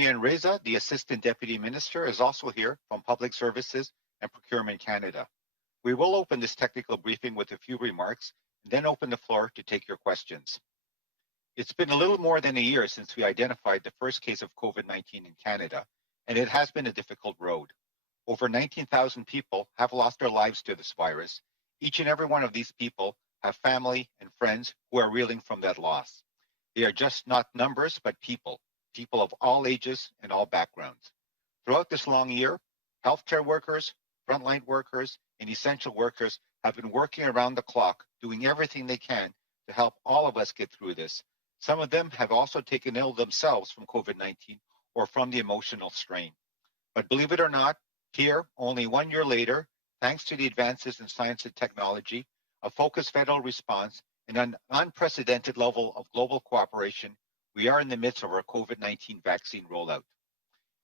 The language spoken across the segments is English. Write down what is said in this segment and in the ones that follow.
Marian Reza, the Assistant Deputy Minister, is also here from Public Services and Procurement Canada. We will open this technical briefing with a few remarks, and then open the floor to take your questions. It's been a little more than a year since we identified the first case of COVID-19 in Canada, and it has been a difficult road. Over 19,000 people have lost their lives to this virus. Each and every one of these people have family and friends who are reeling from that loss. They are just not numbers, but people of all ages and all backgrounds. Throughout this long year, healthcare workers, frontline workers, and essential workers have been working around the clock, doing everything they can to help all of us get through this. Some of them have also taken ill themselves from COVID-19 or from the emotional strain. But believe it or not, here, only 1 year later, thanks to the advances in science and technology, a focused federal response, and an unprecedented level of global cooperation, we are in the midst of our COVID-19 vaccine rollout.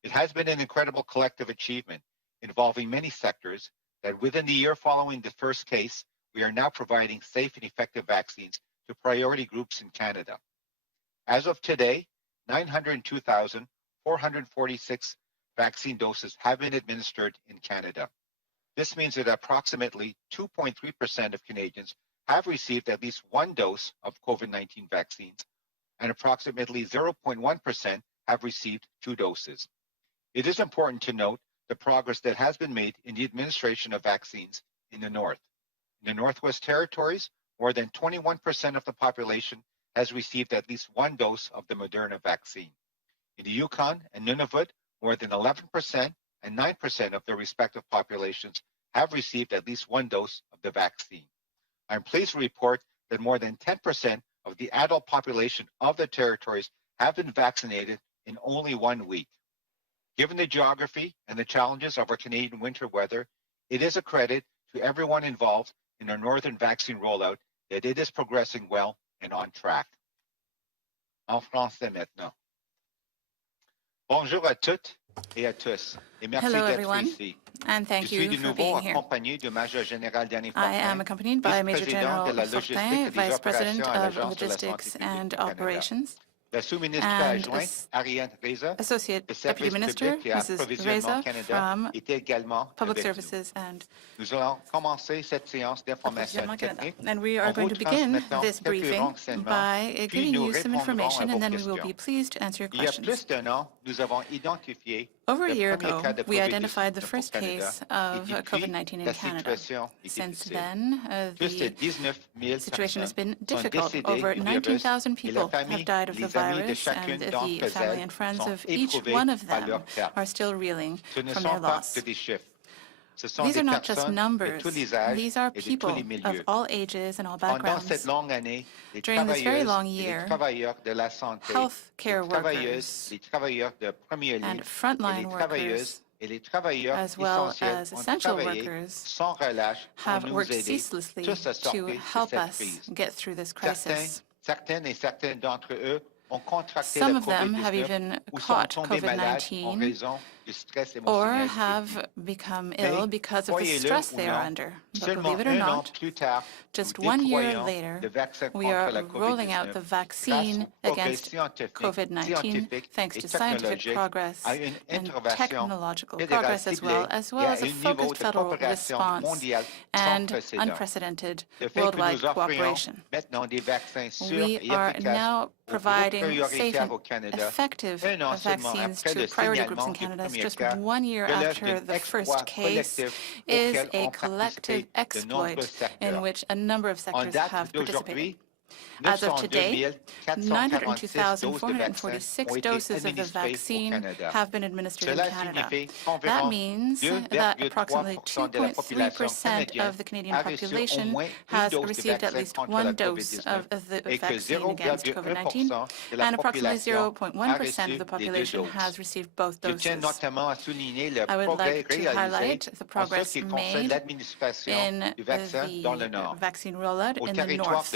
It has been an incredible collective achievement involving many sectors that within the year following the first case, we are now providing safe and effective vaccines to priority groups in Canada. As of today, 902,446 vaccine doses have been administered in Canada. This means that approximately 2.3% of Canadians have received at least one dose of COVID-19 vaccines, and approximately 0.1% have received 2 doses. It is important to note the progress that has been made in the administration of vaccines in the North. In the Northwest Territories, more than 21% of the population has received at least one dose of the Moderna vaccine. In the Yukon and Nunavut, more than 11% and 9% of their respective populations have received at least one dose of the vaccine. I'm pleased to report that more than 10% of the adult population of the territories have been vaccinated in only 1 week. Given the geography and the challenges of our Canadian winter weather, it is a credit to everyone involved in our northern vaccine rollout that it is progressing well and on track. En français maintenant. Bonjour à toutes et à tous, et merci Hello, d'être everyone, ici. and thank you for being here. I am accompanied by Major General Fortin, Vice President of Logistics and Operations, and Associate Deputy Minister, Mrs. Reza, from Public Services and Provincial Canada. And we are going to begin this briefing by giving you some information, and then we will be pleased to answer your questions. Over a year ago, we identified the first case of COVID-19 in Canada. Since then, the situation has been difficult. Over 19,000 people have died of the virus, and the family and friends of each one of them are still reeling from their loss. These are not just numbers. These are people of all ages and all backgrounds. During this very long year, health care workers and frontline workers, as well as essential workers, have worked ceaselessly to help us get through this crisis. Some of them have even caught COVID-19 or have become ill because of the stress they are under. But believe it or not, just 1 year later, we are rolling out the vaccine against COVID-19 thanks to scientific progress and technological progress as well as a focused federal response and unprecedented worldwide cooperation. We are now providing safe and effective vaccines to priority groups in Canada. Just 1 year after the first case is a collective exploit in which a number of sectors have participated. As of today, 902,446 doses of the vaccine have been administered in Canada. That means that approximately 2.3% of the Canadian population has received at least one dose of the vaccine against COVID-19, and approximately 0.1% of the population has received both doses. I would like to highlight the progress made in the vaccine rollout in the North.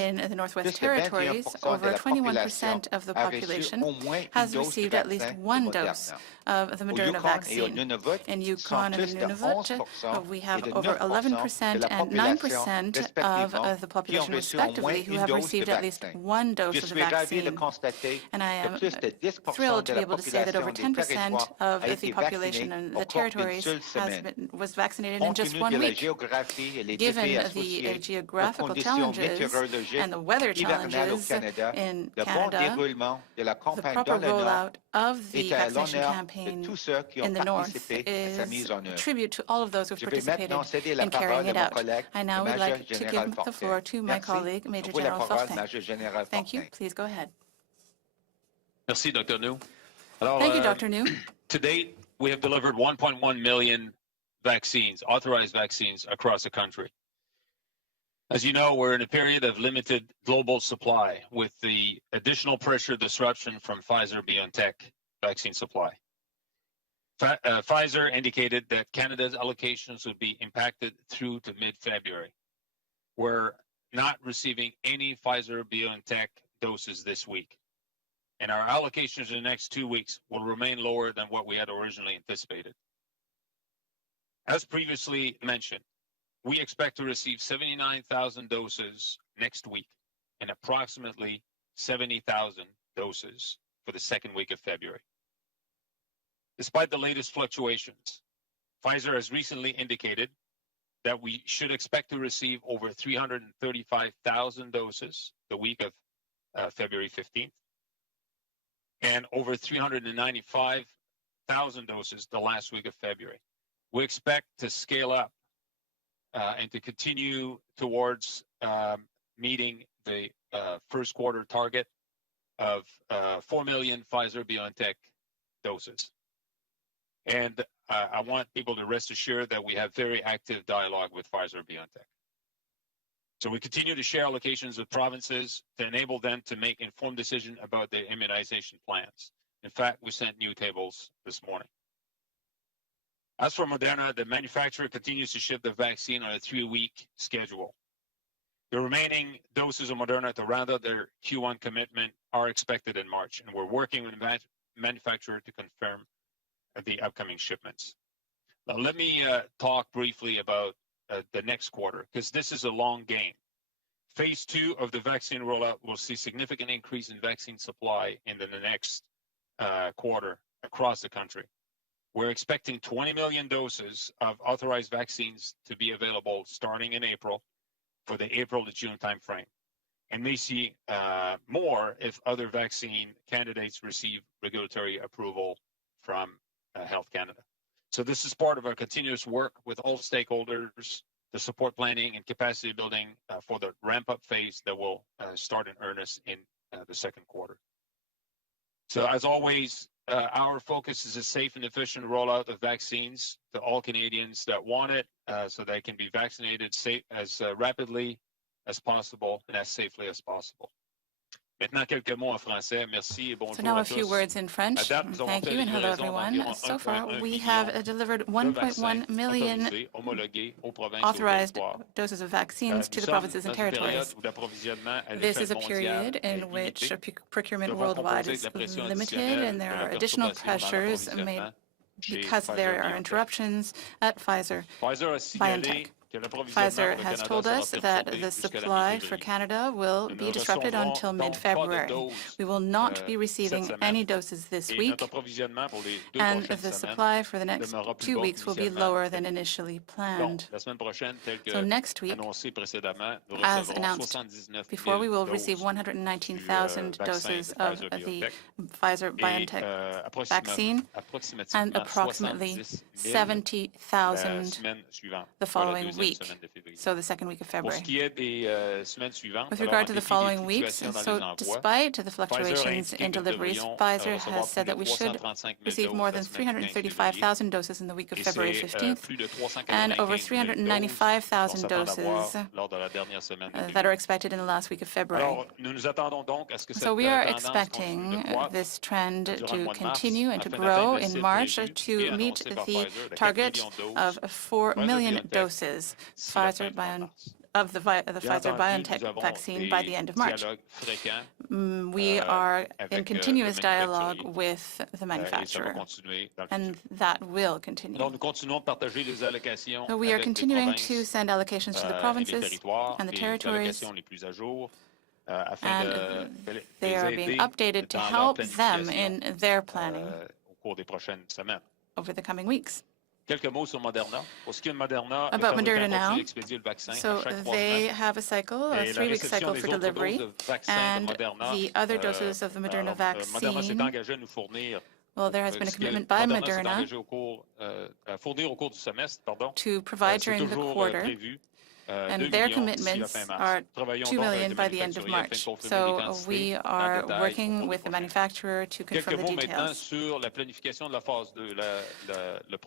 In in the Northwest Territories, over 21% of the population has received at least one dose of the Moderna vaccine. In Yukon and Nunavut, we have over 11% and 9% of the population, respectively, who have received at least one dose of the vaccine. And I am thrilled to be able to say that over 10% of the population in the territories was vaccinated in just 1 week. Given the geographical challenges and the weather challenges in Canada, the proper rollout of the vaccination campaign in the north is a tribute to all of those who have participated in carrying it out. I now would like to give the floor to my colleague, Major General Fortin. Thank you. Please go ahead. Merci, Dr. New. Thank you, Dr. New. To date, we have delivered 1.1 million vaccines, authorized vaccines, across the country. As you know, we're in a period of limited global supply with the additional pressure disruption from Pfizer-BioNTech vaccine supply. Pfizer indicated that Canada's allocations would be impacted through to mid-February. We're not receiving any Pfizer-BioNTech doses this week, and our allocations in the next 2 weeks will remain lower than what we had originally anticipated. As previously mentioned, we expect to receive 79,000 doses next week and approximately 70,000 doses for the second week of February. Despite the latest fluctuations, Pfizer has recently indicated that we should expect to receive over 335,000 doses the week of February 15th and over 395,000 doses the last week of February. We expect to scale up and to continue towards meeting the first quarter target of 4 million Pfizer-BioNTech doses. And I want people to rest assured that we have very active dialogue with Pfizer-BioNTech. So we continue to share allocations with provinces to enable them to make informed decisions about their immunization plans. In fact, we sent new tables this morning. As for Moderna, the manufacturer continues to ship the vaccine on a 3-week schedule. The remaining doses of Moderna to round out their Q1 commitment are expected in March, and we're working with the manufacturer to confirm the upcoming shipments. Now, let me talk briefly about the next quarter, because this is a long game. Phase 2 of the vaccine rollout will see significant increase in vaccine supply in the next quarter across the country. We're expecting 20 million doses of authorized vaccines to be available starting in April for the April to June timeframe, and may see more if other vaccine candidates receive regulatory approval from Health Canada. So this is part of our continuous work with all stakeholders to support planning and capacity building for the ramp-up phase that will start in earnest in the second quarter. So as always, our focus is a safe and efficient rollout of vaccines to all Canadians that want it, so they can be vaccinated as rapidly as possible and as safely as possible. Maintenant, quelques mots en français. Merci et bonjour so now a few words in French. Thank you and hello, everyone. So far, we have delivered 1.1 million authorized doses of vaccines to the provinces and territories. This is a period in which procurement worldwide is limited, and there are additional pressures made because there are interruptions at Pfizer-BioNTech. Pfizer has told us that the supply for Canada will be disrupted until mid-February. We will not be receiving any doses this week, and the supply for the next 2 weeks will be lower than initially planned. So next week, as announced before, we will receive 119,000 doses of the Pfizer-BioNTech vaccine and approximately 70,000 the following week, so the second week of February. With regard to the following weeks, so despite the fluctuations in deliveries, Pfizer has said that we should receive more than 335,000 doses in the week of February 15th and over 395,000 doses that are expected in the last week of February. So we are expecting this trend to continue and to grow in March to meet the target of 4 million doses. Pfizer-BioNTech of the Pfizer-BioNTech vaccine by the end of March. We are in continuous dialogue with the manufacturer, and that will continue. So we are continuing to send allocations to the provinces and the territories, and they are being updated to help them in their planning over the coming weeks. About Moderna now. So they have a cycle, a 3-week cycle for delivery, and the other doses of the Moderna vaccine, well, there has been a commitment by Moderna to provide during the quarter, and their commitments are 2 million by the end of March. So we are working with the manufacturer to confirm the details.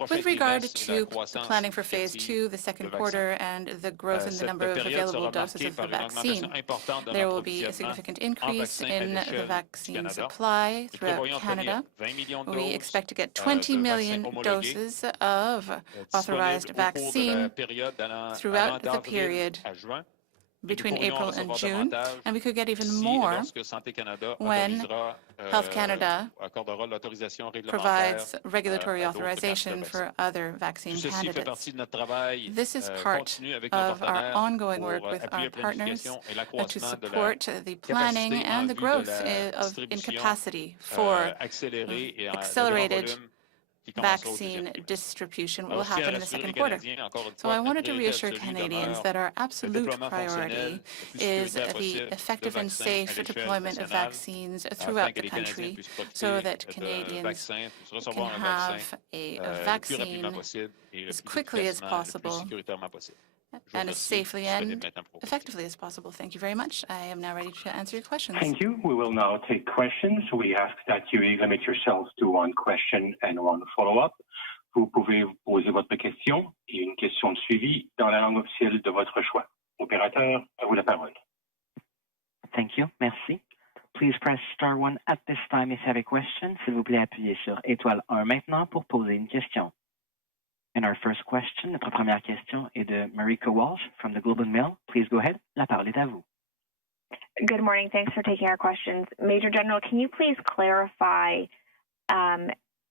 With regard to the planning for phase 2, the second quarter, and the growth in the number of available doses of the vaccine, there will be a significant increase in the vaccine supply throughout Canada. We expect to get 20 million doses of authorized vaccine throughout the period between April and June, and we could get even more when Health Canada provides regulatory authorization for other vaccine candidates. This is part of our ongoing work with our partners to support the planning and the growth in capacity for accelerated vaccine distribution will happen in the second quarter. So I wanted to reassure Canadians that our absolute priority is the effective and safe deployment of vaccines throughout the country so that Canadians can have a vaccine as quickly as possible and as safely and effectively as possible. Thank you very much. I am now ready to answer your questions. Thank you. We will now take questions. We ask that you limit yourselves to one question and one follow-up. Vous pouvez poser votre question et une question de suivi dans la langue officielle de votre choix. Opérateur, à vous la parole. Thank you. Merci. Please press star 1 at this time if you have a question. S'il vous plaît, appuyez sur étoile 1 maintenant pour poser une question. And our first question, notre première question est de Marika Walsh from the Globe and Mail. Please go ahead. La parole est à vous. Good morning. Thanks for taking our questions. Major General, can you please clarify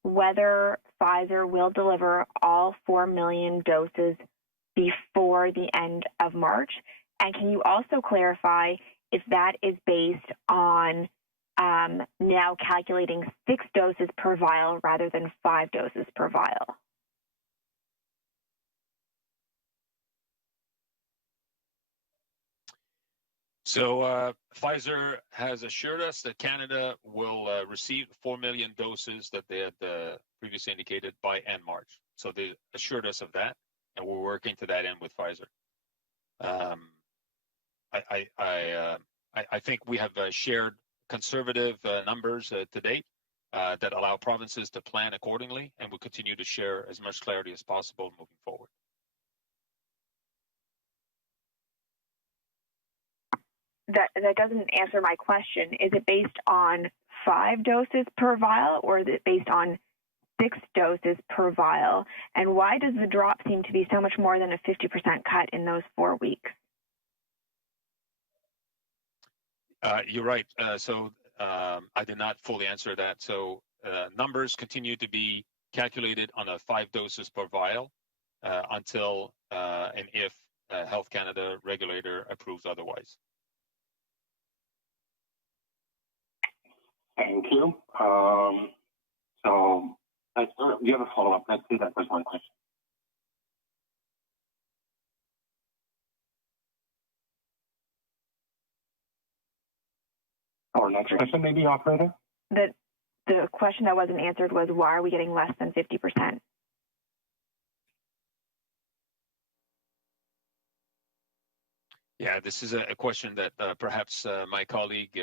whether Pfizer will deliver all 4 million doses before the end of March? And can you also clarify if that is based on now calculating 6 doses per vial rather than 5 doses per vial? So Pfizer has assured us that Canada will receive 4 million doses that they had previously indicated by end March. So they assured us of that, and we're working to that end with Pfizer. I think we have shared conservative numbers to date that allow provinces to plan accordingly, and we'll continue to share as much clarity as possible moving forward. That doesn't answer my question. Is it based on 5 doses per vial, or is it based on 6 doses per vial? And why does the drop seem to be so much more than a 50% cut in those 4 weeks? You're right. So I did not fully answer that. So numbers continue to be calculated on a 5 doses per vial until and if Health Canada regulator approves otherwise. Thank you. So do you have a follow-up? Let's see, that was one question. Our next question, maybe, operator? The question that wasn't answered was, why are we getting less than 50%? Yeah, this is a question that perhaps my colleague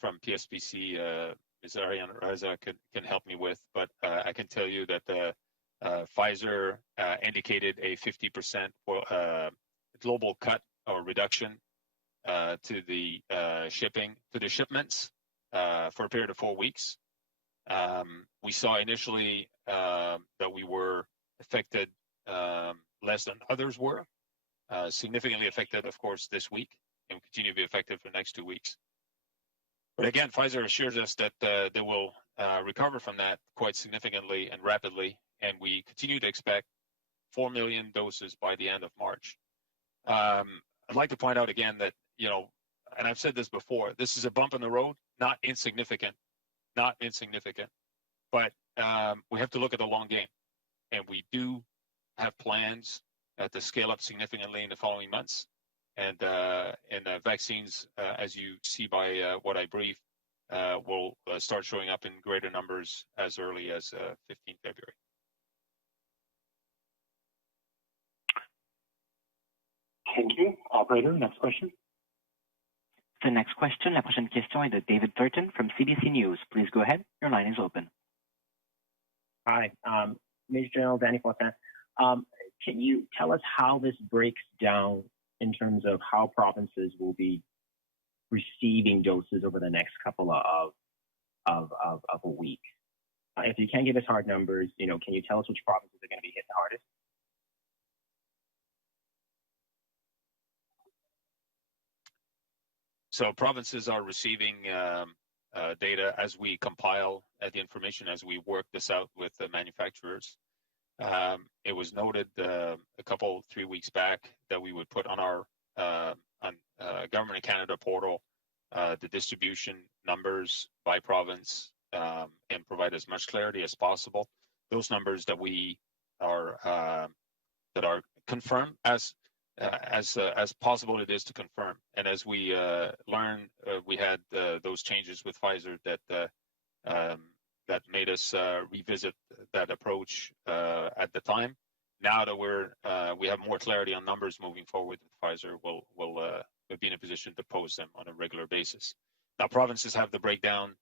from PSPC, Ms. Ariane Raza, can help me with, but I can tell you that Pfizer indicated a 50% global cut or reduction to the shipments for a period of 4 weeks. We saw initially that we were affected less than others were, significantly affected, of course, this week, and will continue to be affected for the next 2 weeks. But again, Pfizer assures us that they will recover from that quite significantly and rapidly, and we continue to expect 4 million doses by the end of March. I'd like to point out again that, and I've said this before, this is a bump in the road, not insignificant, but we have to look at the long game, and we do have plans to scale up significantly in the following months. And vaccines, as you see by what I briefed, will start showing up in greater numbers as early as 15 February. Thank you. Operator, next question. The next question, la prochaine question est de David Thurton from CBC News. Please go ahead. Your line is open. Hi, Major General Danny Fortin. Can you tell us how this breaks down in terms of how provinces will be receiving doses over the next couple of a week? If you can't give us hard numbers, can you tell us which provinces are going to be hit the hardest? So provinces are receiving data as we compile the information, as we work this out with the manufacturers. It was noted a 3 weeks back that we would put on our Government of Canada portal the distribution numbers by province and provide as much clarity as possible. Those numbers that we are confirmed as possible it is to confirm. And as we learn, we had those changes with Pfizer that made us revisit that approach at the time. Now that we have more clarity on numbers moving forward with Pfizer, we'll be in a position to post them on a regular basis. Now, provinces have the breakdown.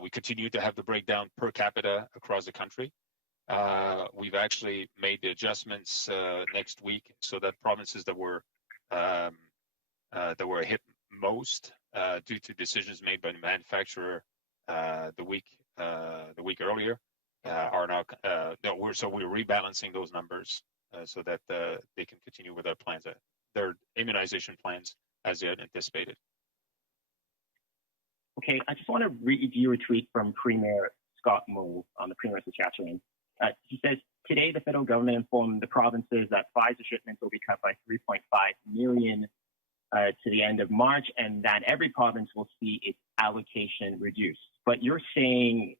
We continue to have the breakdown per capita across the country. We've actually made the adjustments next week so that provinces that were hit most due to decisions made by the manufacturer the week earlier are now we're rebalancing those numbers so that they can continue with their plans, their immunization plans as they had anticipated. Okay, I just want to read you a tweet from Premier Scott Moe on the Premier of Saskatchewan. He says, today the federal government informed the provinces that Pfizer shipments will be cut by 3.5 million to the end of March, and that every province will see its allocation reduced. But you're saying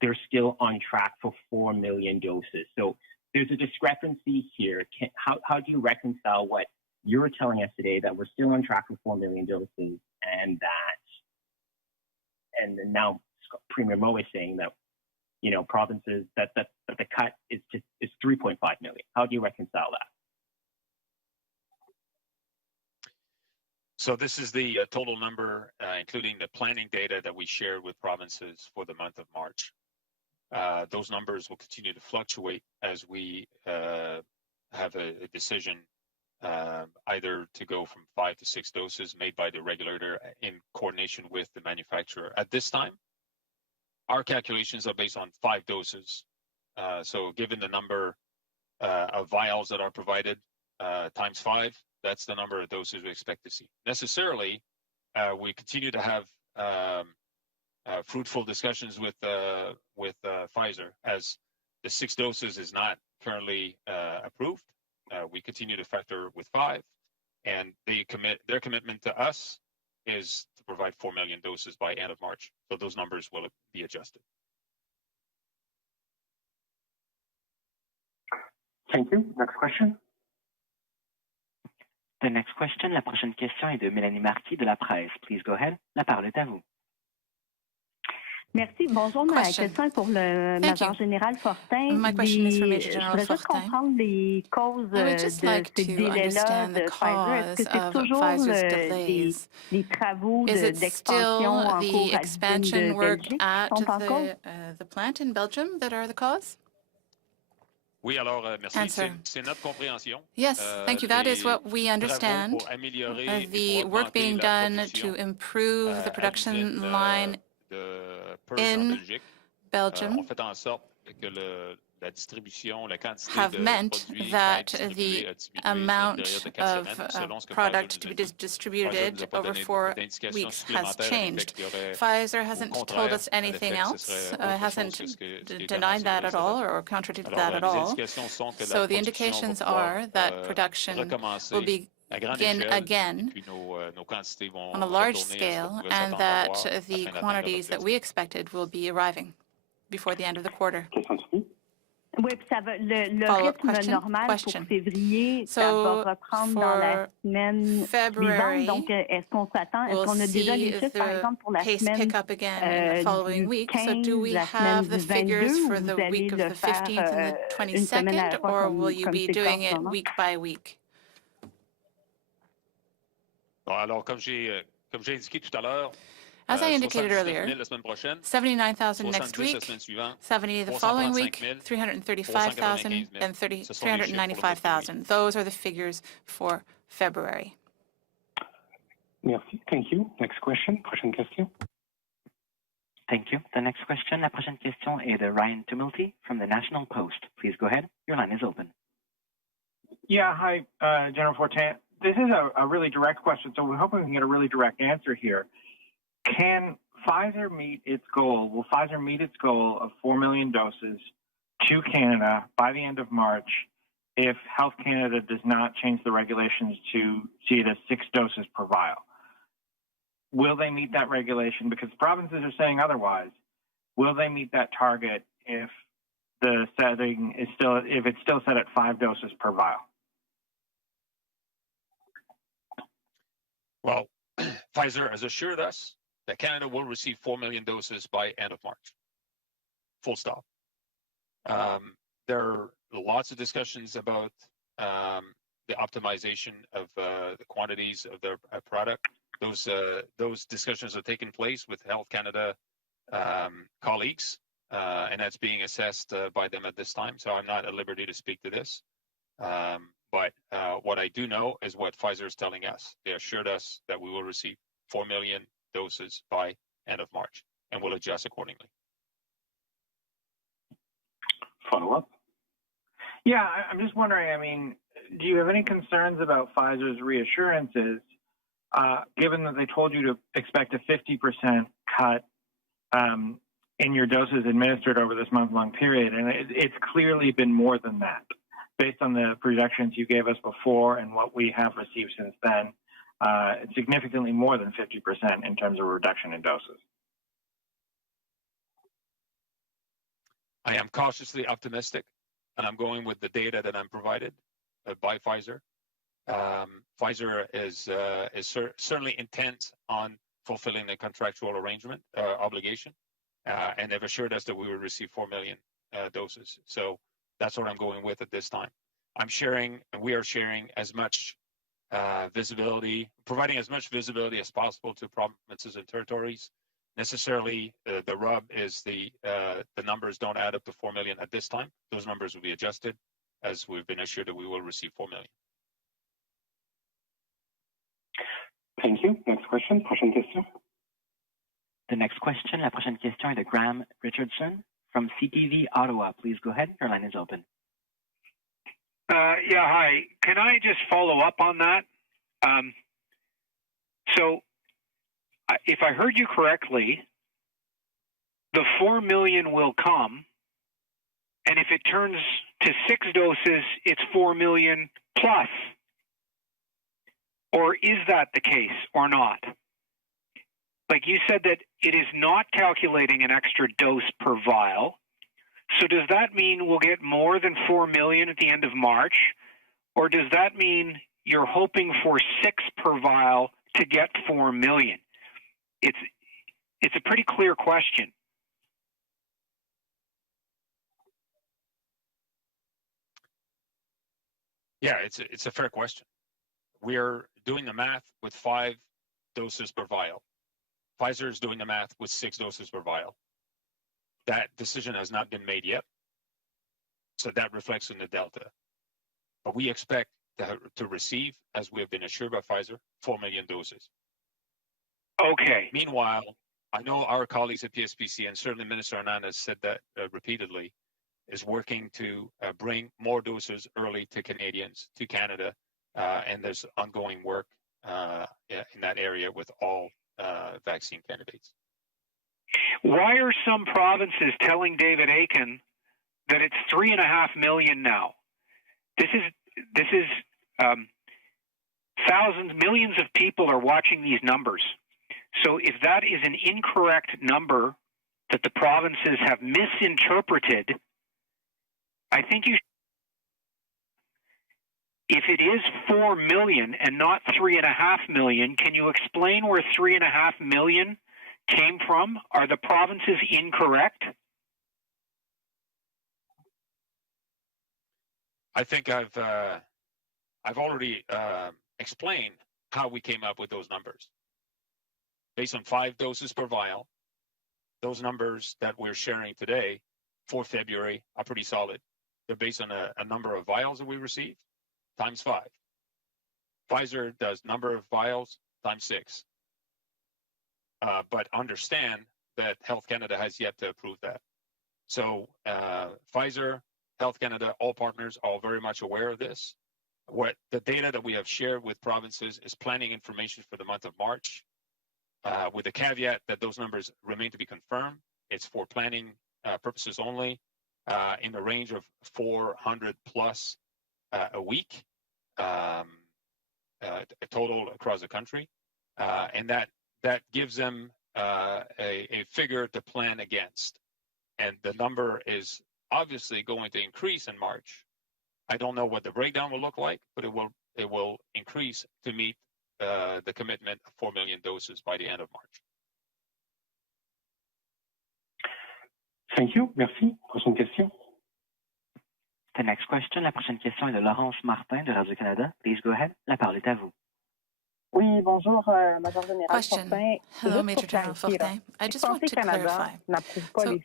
they're still on track for 4 million doses. So there's a discrepancy here. How do you reconcile what you're telling us today, that we're still on track for 4 million doses, and now Premier Moe is saying that provinces that the cut is 3.5 million. How do you reconcile that? So this is the total number, including the planning data that we shared with provinces for the month of March. Those numbers will continue to fluctuate as we have a decision either to go from 5 to 6 doses made by the regulator in coordination with the manufacturer. At this time, our calculations are based on 5 doses. So given the number of vials that are provided times 5, that's the number of doses we expect to see. Necessarily, we continue to have fruitful discussions with Pfizer, as the 6 doses is not currently approved. We continue to factor with 5, and their commitment to us is to provide 4 million doses by end of March. So those numbers will be adjusted. Thank you. Next question. The next question, la prochaine question est de Mélanie Marty de la Presse. Please go ahead. La parole est à vous. Merci. Bonjour. Ma question est pour le Major Général Fortin. My question is for Major General Fortin. Je voudrais juste comprendre les causes de ces délais-là de Pfizer. Est-ce que c'est toujours les travaux d'expansion en cours à l'usine de Belgique qui sont en cause? The plant in Belgium that are the cause? Oui, alors, merci. C'est notre compréhension. Yes, thank you. That is what we understand. The work being done to improve the production line in Belgium have meant that the amount of product to be distributed over 4 weeks has changed. Pfizer hasn't told us anything else, hasn't denied that at all or contradicted that at all. So the indications are that production will begin again on a large scale, and that the quantities that we expected will be arriving before the end of the quarter. Oui, puis ça va, le Follow-up rythme normal pour février, ça va reprendre dans la semaine suivante. Donc, est-ce qu'on s'attend, est-ce qu'on a déjà les chiffres, par exemple, pour la semaine pick up again in the following week? So do we have the figures for the week of the 15th and the 22nd, or will you be doing it week by week? Alors, comme j'ai indiqué tout à l'heure, as I indicated earlier, 79,000 next week, 70 the following week, 335,000, and 395,000. Those are the figures for February. Merci. Thank you. Next question. Prochaine question. Thank you. The next question, la prochaine question est de Ryan Tumulty from the National Post. Please go ahead. Your line is open. Yeah, hi, General Fortin. This is a really direct question, so we're hoping we can get a really direct answer here. Can Pfizer meet its goal? Will Pfizer meet its goal of 4 million doses to Canada by the end of March if Health Canada does not change the regulations to see it as 6 doses per vial? Will they meet that regulation? Because provinces are saying otherwise. Will they meet that target if the setting is if it's still set at 5 doses per vial? Well, Pfizer has assured us that Canada will receive 4 million doses by end of March. Full stop. There are lots of discussions about the optimization of the quantities of their product. Those discussions are taking place with Health Canada colleagues, and that's being assessed by them at this time. So I'm not at liberty to speak to this. But what I do know is what Pfizer is telling us. They assured us that we will receive 4 million doses by end of March, and we'll adjust accordingly. Follow-up? Yeah, I'm just wondering, I mean, do you have any concerns about Pfizer's reassurances, given that they told you to expect a 50% cut in your doses administered over this month-long period, and it's clearly been more than that, based on the projections you gave us before and what we have received since then. It's significantly more than 50% in terms of reduction in doses. I am cautiously optimistic, and I'm going with the data that I'm provided by Pfizer. Pfizer is certainly intent on fulfilling the contractual arrangement obligation, and they've assured us that we will receive 4 million doses. So that's what I'm going with at this time. We are sharing as much visibility, providing as much visibility as possible to provinces and territories. Necessarily, the rub is the numbers don't add up to 4 million at this time. Those numbers will be adjusted as we've been assured that we will receive 4 million. Thank you. Next question. Prochaine question. The next question, la prochaine question est de Graham Richardson from CTV Ottawa. Please go ahead. Your line is open. Yeah, hi. Can I just follow up on that? So if I heard you correctly, the 4 million will come, and if it turns to 6 doses, it's 4 million plus. Or is that the case or not? Like you said that it is not calculating an extra dose per vial. So does that mean we'll get more than 4 million at the end of March? Or does that mean you're hoping for 6 per vial to get 4 million? It's a pretty clear question. Yeah, it's a fair question. We're doing the math with 5 doses per vial. Pfizer is doing the math with 6 doses per vial. That decision has not been made yet, so that reflects in the delta. But we expect to receive, as we have been assured by Pfizer, 4 million doses. Okay. Meanwhile, I know our colleagues at PSPC, and certainly Minister Anand has said that repeatedly, is working to bring more doses early to Canadians, to Canada, and there's ongoing work in that area with all vaccine candidates. Why are some provinces telling David Aiken that it's 3.5 million now? This is thousands, millions of people are watching these numbers. So if that is an incorrect number that the provinces have misinterpreted, I think you should. If it is 4 million and not 3.5 million, can you explain where 3.5 million came from? Are the provinces incorrect? I think I've already explained how we came up with those numbers. Based on 5 doses per vial, those numbers that we're sharing today for February are pretty solid. They're based on a number of vials that we received times 5. Pfizer does number of vials times 6. But understand that Health Canada has yet to approve that. So Pfizer, Health Canada, all partners are very much aware of this. What the data that we have shared with provinces is planning information for the month of March, with the caveat that those numbers remain to be confirmed. It's for planning purposes only, in the range of 400 plus a week, total across the country, and that gives them a figure to plan against. And the number is obviously going to increase in March. I don't know what the breakdown will look like, but it will increase to meet the commitment of 4 million doses by the end of March. Thank you. Merci. Prochaine question. The next question, la prochaine question est de Laurence Martin de Radio-Canada. Please go ahead. La parole est à vous. Oui, bonjour, Major Général Question. Fortin. Hello, Major General Fortin. I just want to clarify. So,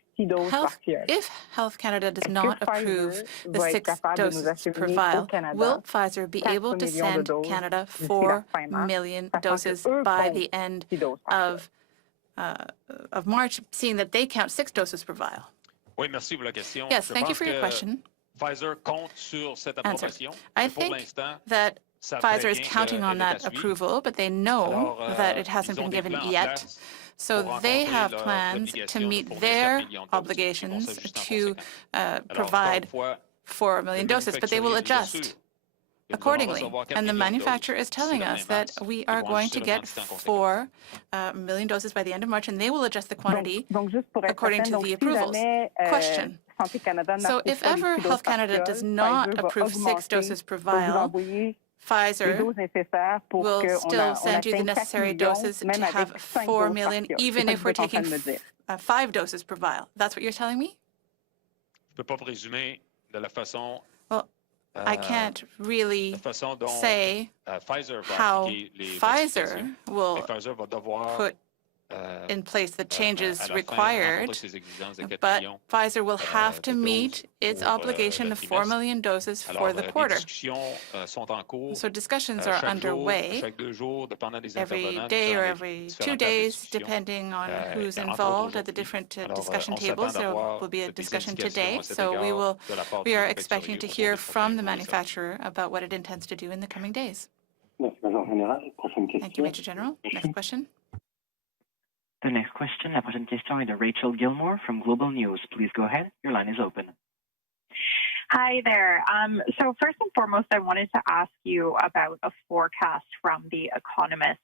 if Health Canada does not approve the 6 doses per vial, will Pfizer be able to send Canada 4 million doses by the end of March, seeing that they count 6 doses per vial? Oui, merci pour la question. Yes, thank you for your question. Pfizer compte sur cette approbation. I think that Pfizer is counting on that approval, but they know that it hasn't been given yet. So they have plans to meet their obligations to provide 4 million doses, but they will adjust accordingly. And the manufacturer is telling us that we are going to get 4 million doses by the end of March, and they will adjust the quantity according to the approvals. Question. So if ever Health Canada does not approve 6 doses per vial, Pfizer will still send you the necessary doses to have 4 million, even if we're taking 5 doses per vial. That's what you're telling me? Well, I can't really say how Pfizer will put in place the changes required, but Pfizer will have to meet its obligation of 4 million doses for the quarter. So discussions are underway every day or every 2 days, depending on who's involved at the different discussion tables. There will be a discussion today, so we are expecting to hear from the manufacturer about what it intends to do in the coming days. Thank you, Major General. Next question. The next question, la prochaine question est de Rachel Gilmore from Global News. Please go ahead. Your line is open. Hi there. So first and foremost, I wanted to ask you about a forecast from The Economist.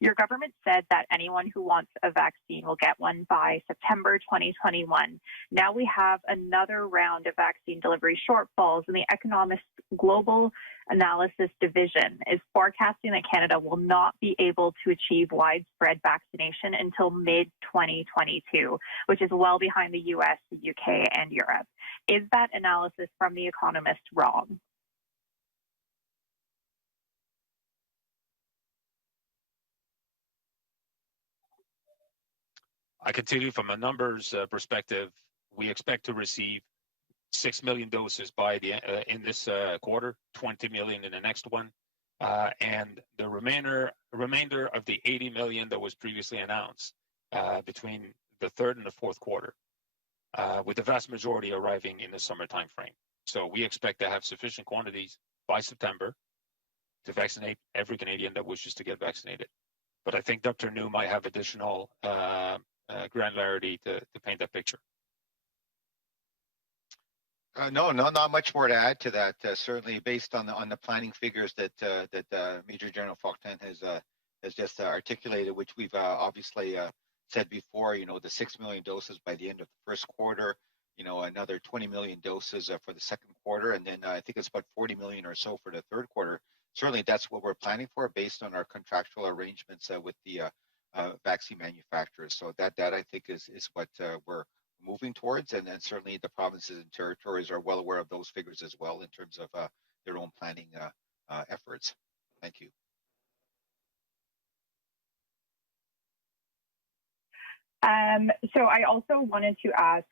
Your government said that anyone who wants a vaccine will get one by September 2021. Now we have another round of vaccine delivery shortfalls, and The Economist Global Analysis Division is forecasting that Canada will not be able to achieve widespread vaccination until mid-2022, which is well behind the US, the UK, and Europe. Is that analysis from The Economist wrong? I can tell you from a numbers perspective, we expect to receive 6 million doses by the in this quarter, 20 million in the next one, and the remainder of the 80 million that was previously announced between the third and the fourth quarter. with the vast majority arriving in the summer timeframe. So we expect to have sufficient quantities by September to vaccinate every Canadian that wishes to get vaccinated. But I think Dr. New might have additional granularity to paint that picture. No, not much more to add to that. Certainly, based on the planning figures that Major General Fortin has just articulated, which we've obviously said before. The 6 million doses by the end of the first quarter. Another 20 million doses for the second quarter, and then I think it's about 40 million or so for the third quarter. Certainly, that's what we're planning for based on our contractual arrangements with the vaccine manufacturers. So that I think is what we're moving towards, and certainly the provinces and territories are well aware of those figures as well in terms of their own planning efforts. Thank you. So I also wanted to ask,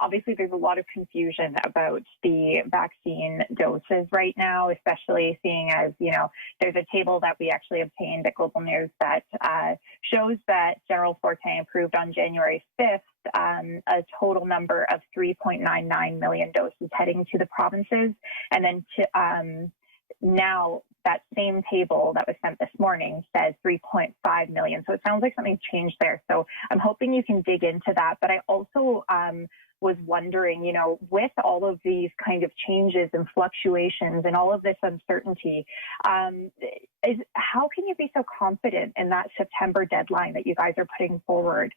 obviously there's a lot of confusion about the vaccine doses right now, especially seeing as, there's a table that we actually obtained at Global News that shows that General Fortin approved on January 5th a total number of 3.99 million doses heading to the provinces. And then now that same table that was sent this morning says 3.5 million. So it sounds like something changed there. So I'm hoping you can dig into that. But I also was wondering, with all of these kind of changes and fluctuations and all of this uncertainty, how can you be so confident in that September deadline that you guys are putting forward?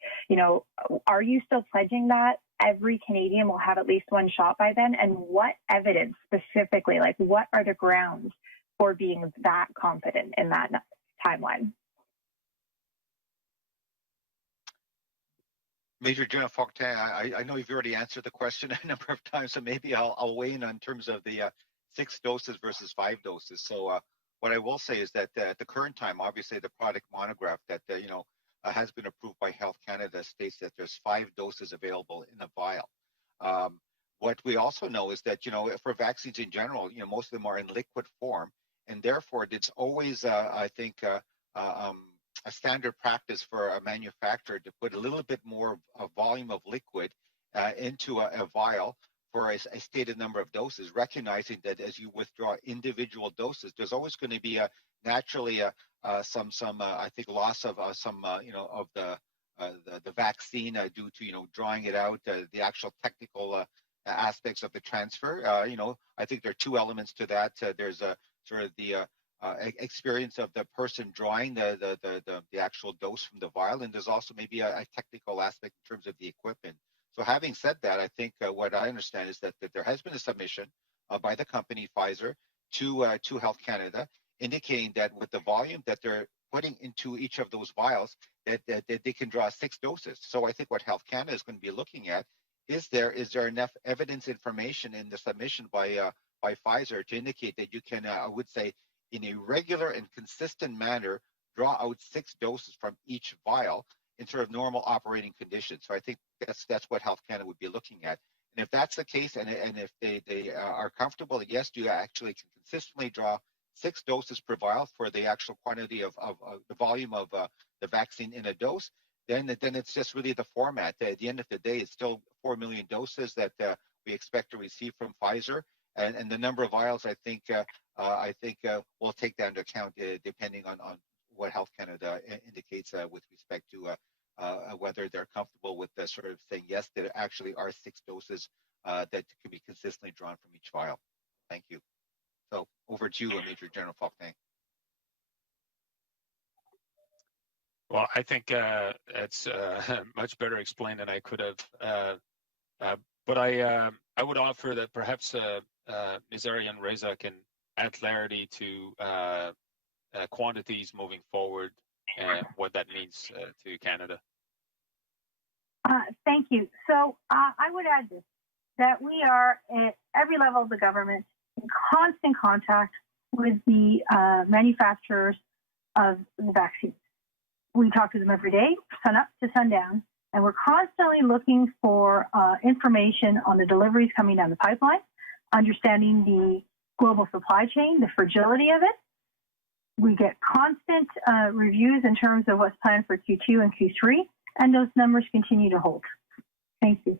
Are you still pledging that every Canadian will have at least one shot by then? And what evidence specifically, what are the grounds for being that confident in that timeline? Major General Fortin, I know you've already answered the question a number of times, so maybe I'll weigh in on terms of the 6 doses versus 5 doses. So what I will say is that at the current time, obviously the product monograph that has been approved by Health Canada states that there's 5 doses available in a vial. What we also know is that for vaccines in general, most of them are in liquid form, and therefore it's always I think a standard practice for a manufacturer to put a little bit more volume of liquid into a vial for a stated number of doses, recognizing that as you withdraw individual doses, there's always going to be naturally some I think loss of some of the vaccine due to drawing it out, the actual technical aspects of the transfer. I think there are 2 elements to that. There's sort of the experience of the person drawing the actual dose from the vial, and there's also maybe a technical aspect in terms of the equipment. So having said that, I think what I understand is that there has been a submission by the company Pfizer to Health Canada indicating that with the volume that they're putting into each of those vials, that they can draw 6 doses. So I think what Health Canada is going to be looking at is there enough evidence information in the submission by Pfizer to indicate that you can, I would say, in a regular and consistent manner, draw out 6 doses from each vial in sort of normal operating conditions. So I think that's what Health Canada would be looking at. And if that's the case, and if they are comfortable that yes, you actually can consistently draw 6 doses per vial for the actual quantity of the volume of the vaccine in a dose, then it's just really the format. At the end of the day, it's still 4 million doses that we expect to receive from Pfizer, and the number of vials, I think we'll take that into account depending on what Health Canada indicates with respect to whether they're comfortable with sort of saying yes, there actually are 6 doses that can be consistently drawn from each vial. Thank you. So over to you, Major General Fortin. Well, I think it's much better explained than I could have. But I would offer that perhaps Ms. Ariane Reza can add clarity to quantities moving forward and what that means to Canada. Thank you. So I would add this, that we are at every level of the government in constant contact with the manufacturers of the vaccines. We talk to them every day, sun up to sundown, and we're constantly looking for information on the deliveries coming down the pipeline, understanding the global supply chain, the fragility of it. We get constant reviews in terms of what's planned for Q2 and Q3, and those numbers continue to hold. Thank you.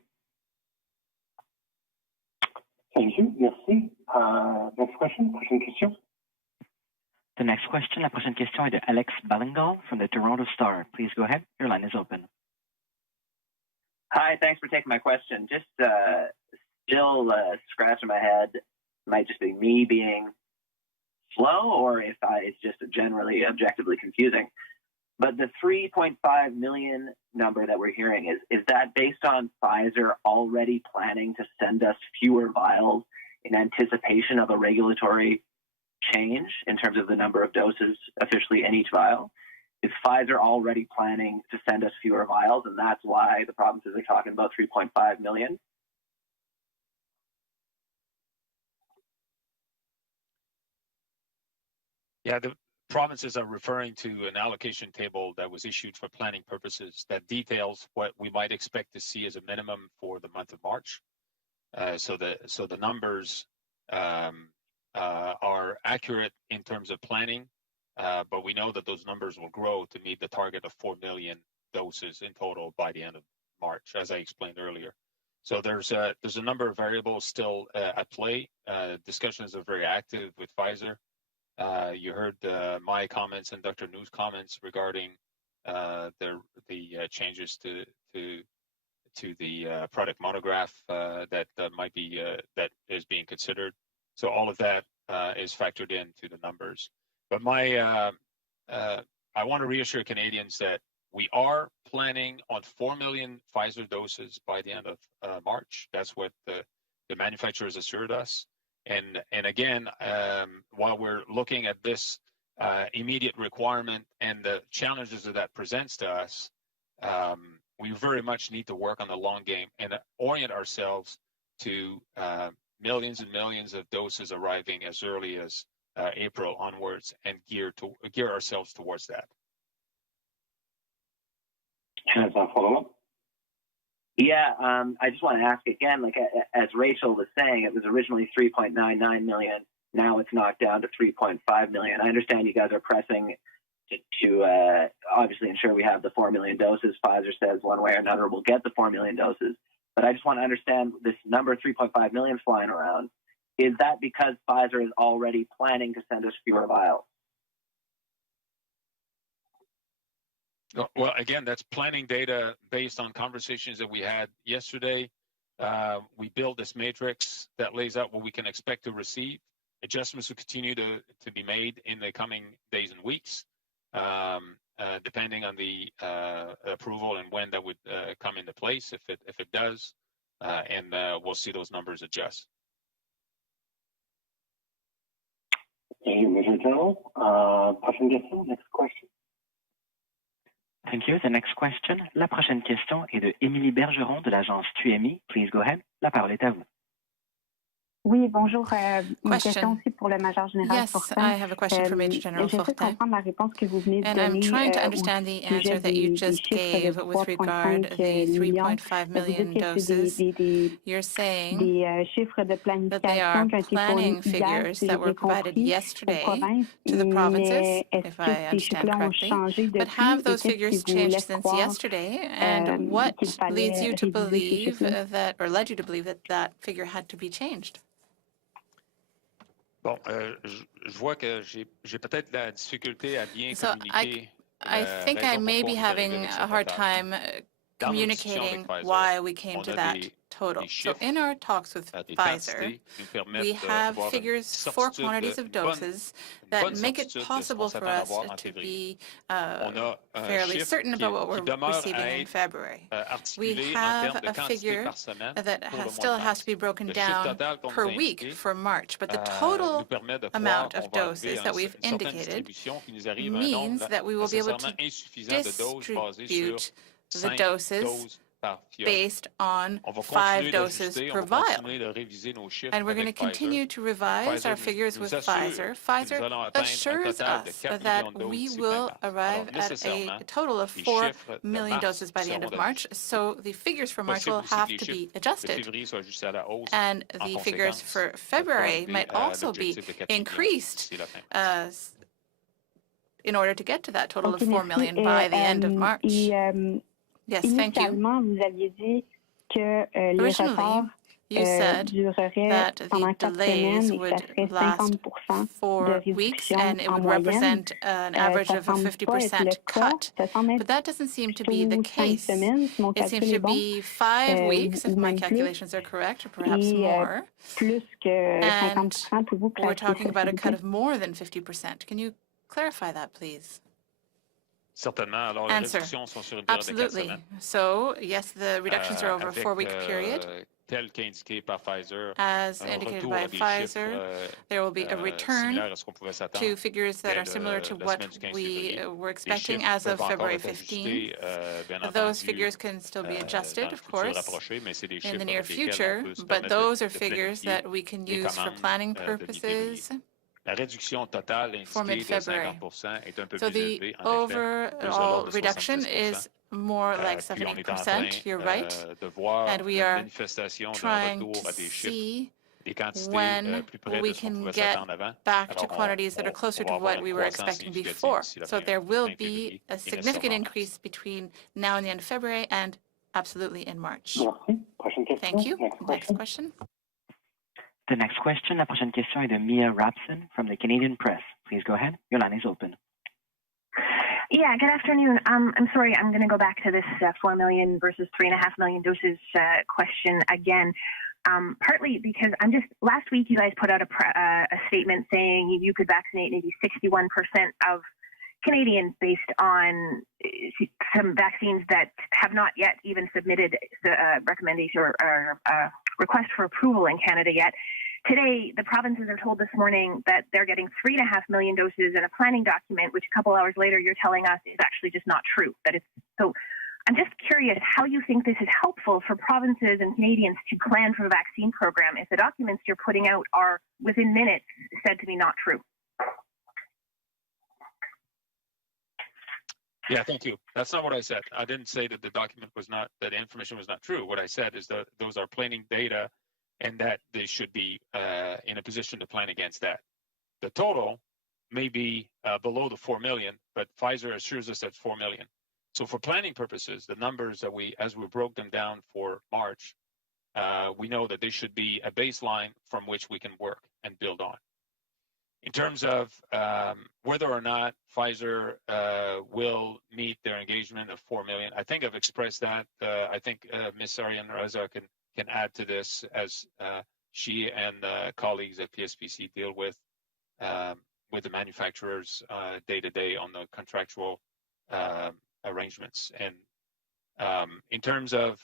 Thank you. Merci. Next question. Prochaine question. The next question, la prochaine question est de Alex Ballingal from the Toronto Star. Please go ahead. Your line is open. Hi, thanks for taking my question. Just still scratching my head. Might just be me being slow, or if it's just generally objectively confusing. But the 3.5 million number that we're hearing, is that based on Pfizer already planning to send us fewer vials in anticipation of a regulatory change in terms of the number of doses officially in each vial? Is Pfizer already planning to send us fewer vials, and that's why the provinces are talking about 3.5 million? Yeah, the provinces are referring to an allocation table that was issued for planning purposes that details what we might expect to see as a minimum for the month of March. So the numbers are accurate in terms of planning, but we know that those numbers will grow to meet the target of 4 million doses in total by the end of March, as I explained earlier. So there's a number of variables still at play. Discussions are very active with Pfizer. You heard my comments and Dr. Nu's comments regarding the changes to the product monograph that might be that is being considered. So all of that is factored into the numbers. But I want to reassure Canadians that we are planning on 4 million Pfizer doses by the end of March. That's what the manufacturers assured us. And again, while we're looking at this immediate requirement and the challenges that presents to us, we very much need to work on the long game and orient ourselves to millions and millions of doses arriving as early as April onwards, and gear ourselves towards that. Has a follow-up? Yeah, I just want to ask again, like as Rachel was saying, it was originally 3.99 million. Now it's knocked down to 3.5 million. I understand you guys are pressing to obviously ensure we have the 4 million doses. Pfizer says one way or another we'll get the 4 million doses. But I just want to understand this number 3.5 million flying around. Is that because Pfizer is already planning to send us fewer vials? Well, again, that's planning data based on conversations that we had yesterday. We built this matrix that lays out what we can expect to receive. Adjustments will continue to be made in the coming days and weeks, depending on the approval and when that would come into place, if it does, and we'll see those numbers adjust. Thank you, Mr. General. Prochaine question, next question. Thank you. The next question. La prochaine question est de Émilie Bergeron de l'agence QMI. Please go ahead. La parole est à vous. Oui, bonjour. Une question aussi pour le Major Général Yes, Fortin. I have a question for Major General Fortin. La réponse que vous venez de and donner, I'm trying to understand the answer that you just gave with regard to the 3.5 million doses. You're saying that they are planning figures that were provided yesterday to the provinces, if I understand correctly. But have those figures changed since yesterday? And what leads you to believe that, or led you to believe that that figure had to be changed? Bon, je vois que j'ai peut-être la difficulté à bien communiquer. I think I may be having a hard time communicating why we came to that total. So in our talks with Pfizer, we have figures for quantities of doses that make it possible for us to be fairly certain about what we're receiving in February. We have a figure that still has to be broken down per week for March, but the total amount of doses that we've indicated means that we will be able to distribute the doses based on 5 doses per vial. And we're going to continue to revise our figures with Pfizer. Pfizer assures us that we will arrive at a total of 4 million doses by the end of March. So the figures for March will have to be adjusted. And the figures for February might also be increased in order to get to that total of 4 million by the end of March. Yes, thank you. Originally, durerait pendant 4 semaines et que ça serait 50% de réduction en moyenne. Ça ne semble pas être le cas. Ça semble être plutôt 5 semaines, si mon calcul est bon, ou même plus. Et plus que 50%, pouvez-vous clarifier ça, s'il vous plaît? Can you clarify that, please? Certainement. Alors, les restrictions sont sur une période de 4 semaines. So, yes, the reductions are over a 4-week period. Tel qu'indiqué par Pfizer, as indicated by Pfizer, there will be a return to figures that are similar to what we were expecting as of February 15th. Those figures can still be adjusted, of course, in the near future, but those are figures that we can use for planning purposes for mid-February. So the overall reduction is more like 70%, you're right, and we are trying to see when we can get back to quantities that are closer to what we were expecting before. So there will be a significant increase between now and the end of February and absolutely in March. Thank you. Next question. The next question, la prochaine question est de Mia Rapson from the Canadian Press. Please go ahead. Your line is open. Yeah, good afternoon. I'm sorry, I'm going to go back to this 4 million versus 3.5 million doses question again. Partly because last week you guys put out a statement saying you could vaccinate maybe 61% of Canadians based on some vaccines that have not yet even submitted the recommendation or request for approval in Canada yet. Today, the provinces are told this morning that they're getting 3.5 million doses in a planning document, which a couple hours later you're telling us is actually just not true. So I'm just curious how you think this is helpful for provinces and Canadians to plan for a vaccine program if the documents you're putting out are within minutes said to be not true. Yeah, thank you. That's not what I said. I didn't say that the document was not, that the information was not true. What I said is that those are planning data and that they should be in a position to plan against that. The total may be below the 4 million, but Pfizer assures us that's 4 million. So for planning purposes, the numbers that as we broke them down for March, we know that they should be a baseline from which we can work and build on. In terms of whether or not Pfizer will meet their engagement of 4 million, I think I've expressed that. I think Ms. Ariane Raza can add to this as she and colleagues at PSPC deal with the manufacturers day to day on the contractual arrangements. And in terms of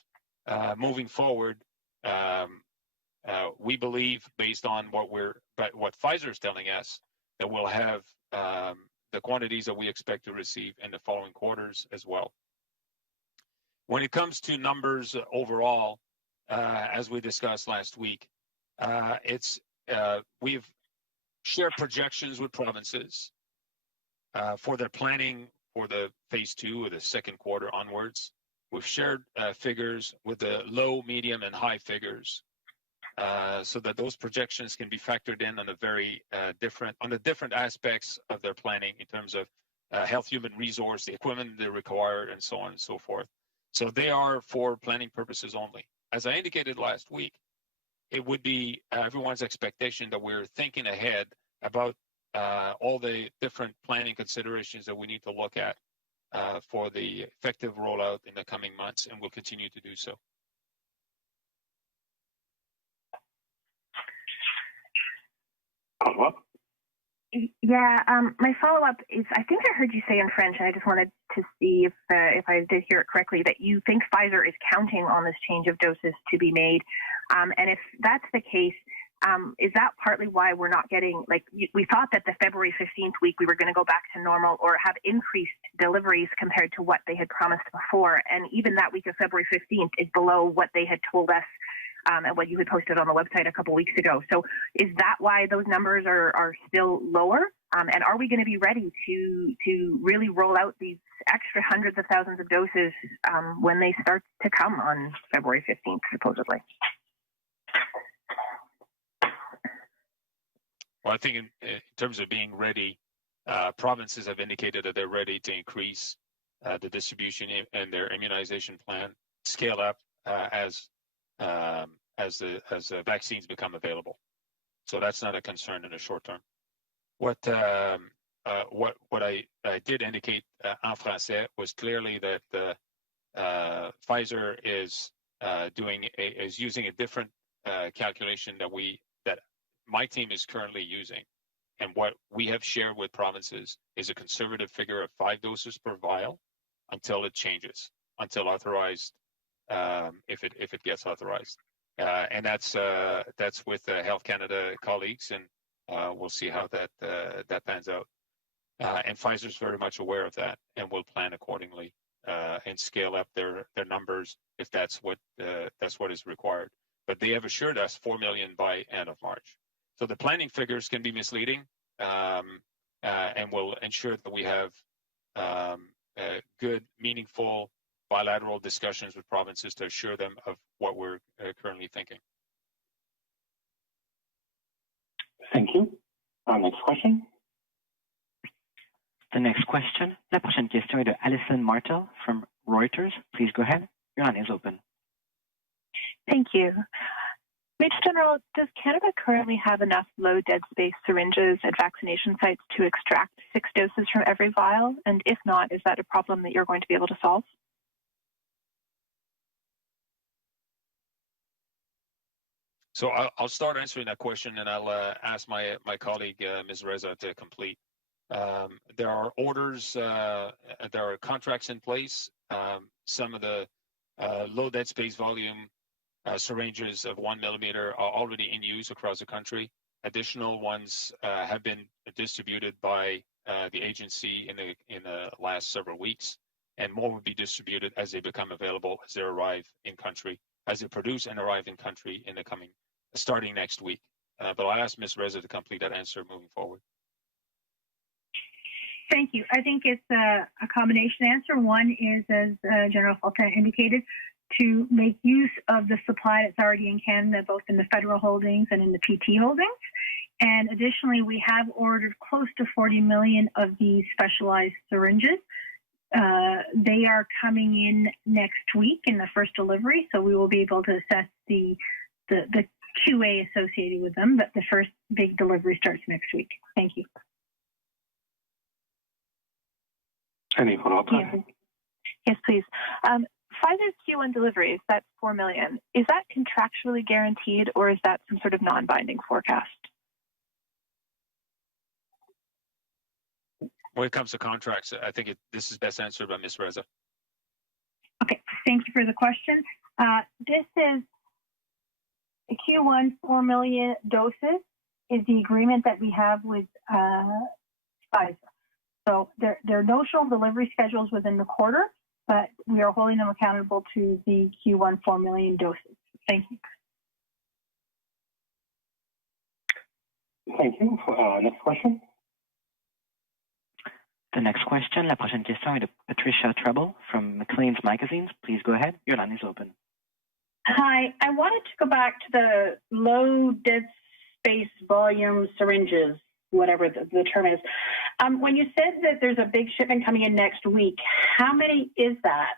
moving forward, we believe, based on what Pfizer is telling us, that we'll have the quantities that we expect to receive in the following quarters as well. When it comes to numbers overall, as we discussed last week, we've shared projections with provinces for their planning for the phase 2 or the second quarter onwards. We've shared figures with the low, medium, and high figures, so that those projections can be factored in on the different aspects of their planning in terms of health, human resource, the equipment they require, and so on and so forth. So they are for planning purposes only. As I indicated last week, it would be everyone's expectation that we're thinking ahead about all the different planning considerations that we need to look at for the effective rollout in the coming months, and we'll continue to do so. Follow-up? Yeah, my follow-up is, I think I heard you say in French, and I just wanted to see if I did hear it correctly, that you think Pfizer is counting on this change of doses to be made. And if that's the case, is that partly why we're not getting, we thought that the February 15th week we were going to go back to normal or have increased deliveries compared to what they had promised before. And even that week of February 15th is below what they had told us and what you had posted on the website a couple weeks ago. So is that why those numbers are still lower? And are we going to be ready to really roll out these extra hundreds of thousands of doses when they start to come on February 15th, supposedly? Well, I think in terms of being ready, provinces have indicated that they're ready to increase the distribution and their immunization plan, scale up as as the vaccines become available. So that's not a concern in the short term. What I did indicate en français was clearly that Pfizer is using a different calculation that my team is currently using, and what we have shared with provinces is a conservative figure of 5 doses per vial until it changes, until authorized, if it gets authorized, and that's with Health Canada colleagues, and we'll see how that pans out. And Pfizer's very much aware of that and will plan accordingly and scale up their numbers if that's what is required. But they have assured us 4 million by end of March. So the planning figures can be misleading, and will ensure that we have good, meaningful bilateral discussions with provinces to assure them of what we're currently thinking. Thank you. Our next question. The next question, la prochaine question est de Alison Martel from Reuters. Please go ahead. Your line is open. Thank you. Major General, does Canada currently have enough low dead space syringes at vaccination sites to extract 6 doses from every vial? And if not, is that a problem that you're going to be able to solve? So I'll start answering that question, and I'll ask my colleague, Ms. Reza, to complete. There are orders, there are contracts in place. Some of the low dead space volume syringes of 1 millimeter are already in use across the country. Additional ones have been distributed by the agency in the last several weeks, and more will be distributed as they become available, as they arrive in country, as they produce and arrive in country starting next week. But I'll ask Ms. Reza to complete that answer moving forward. Thank you. I think it's a combination answer. One is, as General Fortin indicated, to make use of the supply that's already in Canada, both in the federal holdings and in the PT holdings. And additionally, we have ordered close to 40 million of these specialized syringes. They are coming in next week in the first delivery, so we will be able to assess the QA associated with them, but the first big delivery starts next week. Thank you. Any follow-up? Yes, please. Pfizer's Q1 deliveries, that's 4 million. Is that contractually guaranteed, or is that some sort of non-binding forecast? When it comes to contracts, I think this is best answered by Ms. Reza. Okay, thank you for the question. This is the Q1 4 million doses is the agreement that we have with Pfizer. So there are notional delivery schedules within the quarter, but we are holding them accountable to the Q1 4 million doses. Thank you. Thank you. Next question. The next question, la prochaine question est de Patricia Treble from Maclean's Magazines. Please go ahead. Your line is open. Hi. I wanted to go back to the low dead space volume syringes, whatever the term is. When you said that there's a big shipment coming in next week, how many is that?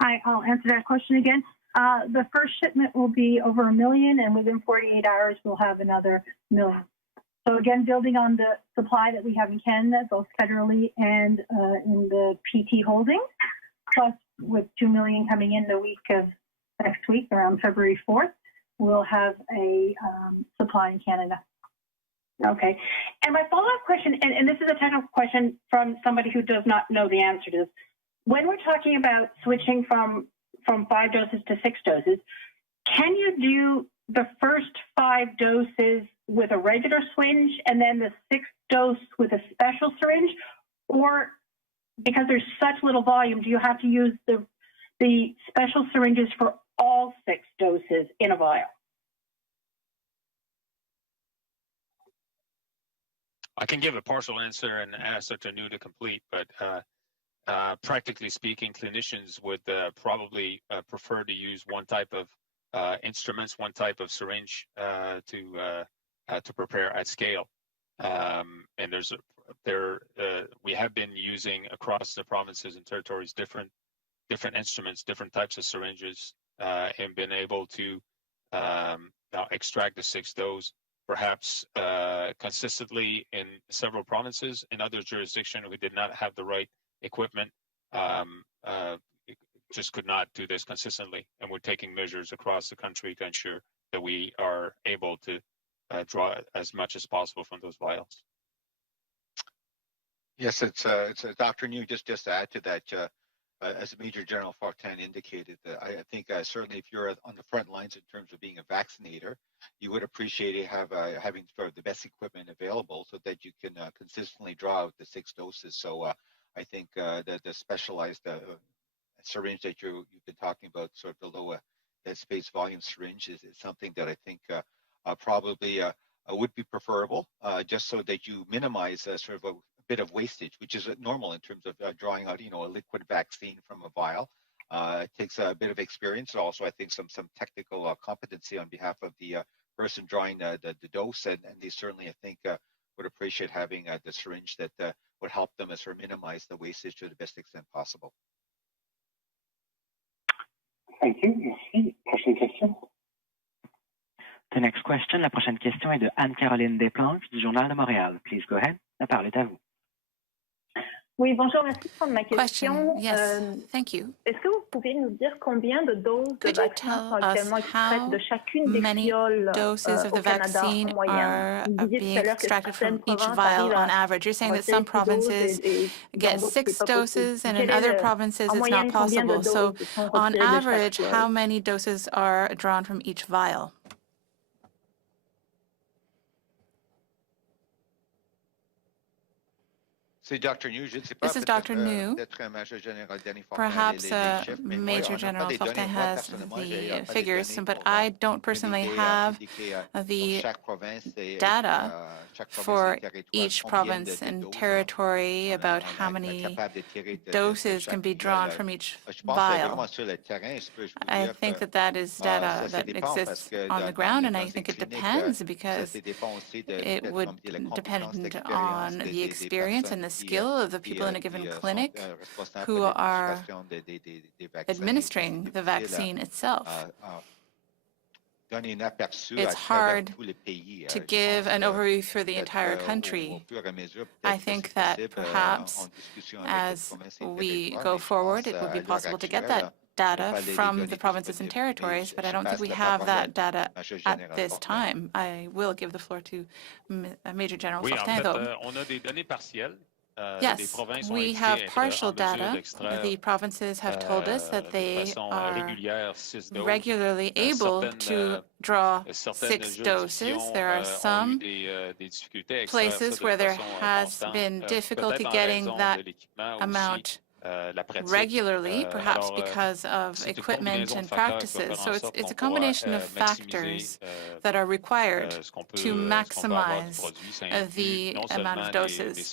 I'll answer that question again. The first shipment will be over 1 million, and within 48 hours, we'll have another 1 million. So again, building on the supply that we have in Canada, both federally and in the PT holdings, plus with 2 million coming in the week of next week, around February 4th, we'll have a supply in Canada. Okay. And my follow-up question, and this is a technical question from somebody who does not know the answer to this. When we're talking about switching from 5 doses to 6 doses, can you do the first 5 doses with a regular syringe and then the 6th dose with a special syringe? Or because there's such little volume, do you have to use the special syringes for all 6 doses in a vial? I can give a partial answer and ask Dr. New to complete, but practically speaking, clinicians would probably prefer to use one type of instruments, one type of syringe to prepare at scale. And we have been using across the provinces and territories different different instruments, different types of syringes, and been able to now extract the 6 dose, perhaps consistently in several provinces. In other jurisdictions, we did not have the right equipment, just could not do this consistently. And we're taking measures across the country to ensure that we are able to draw as much as possible from those vials. Yes, it's Dr. New, just to add to that, as Major General Fortin indicated, I think certainly if you're on the front lines in terms of being a vaccinator, you would appreciate having sort of the best equipment available so that you can consistently draw out the 6 doses. So I think the specialized syringe that you've been talking about, sort of the low dead space volume syringe, is something that I think probably would be preferable, just so that you minimize sort of a bit of wastage, which is normal in terms of drawing out, a liquid vaccine from a vial. It takes a bit of experience, and also I think some technical competency on behalf of the person drawing the dose, and they certainly, I think, would appreciate having the syringe that would help them sort of minimize the wastage to the best extent possible. Thank you. Merci. Prochaine question. The next question, la prochaine question est de Anne-Caroline Desplanches du Journal de Montréal. Please go ahead. La parole est à vous. Oui, bonjour, merci de prendre ma question. Question, yes, thank you. Est-ce que vous pouvez nous dire combien de doses de vaccins sont actuellement extraites de chacune des fioles au Canada en moyenne? Are being extracted from each vial on average? You're saying that some provinces get 6 doses and in other provinces it's not possible. So on average, how many doses are drawn from each vial? This is Dr. New. Perhaps Major General Fortin has the figures, but I don't personally have the data for each province and territory about how many doses can be drawn from each vial. I think that is data that exists on the ground, and I think it depends because it would depend on the experience and the skill of the people in a given clinic who are administering the vaccine itself. It's hard to give an overview for the entire country. I think that perhaps as we go forward, it will be possible to get that data from the provinces and territories, but I don't think we have that data at this time. I will give the floor to Major General Fortin, though. Yes, we have partial data. The provinces have told us that they are regularly able to draw 6 doses. There are some places where there has been difficulty getting that amount regularly, perhaps because of equipment and practices. So it's a combination of factors that are required to maximize the amount of doses.